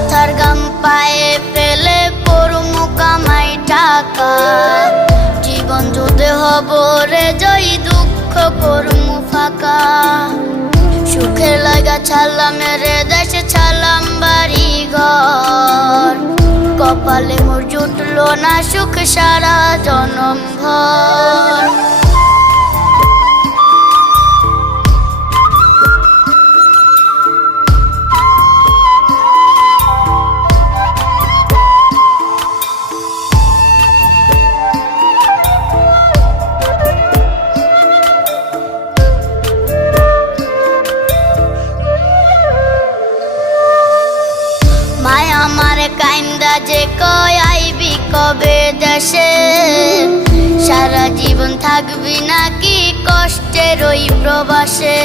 মাথার গাম পায়ে ফেলে পড়মু কামাই টাকা, জীবন যুদ্ধে হব রে জয়ী, দুঃখ করমু ফাঁকা। সুখের লাগা ছাড়লাম রে দেশে, ছাড়লাম বাড়ি ঘর, কপালে মোর জুটলো না সুখ সারা জনম ভর। মায় আমার কাইন্দা যে কয় আইবি কবে দেশে, সারা জীবন থাকবি নাকি কষ্টের ওই প্রবাসে।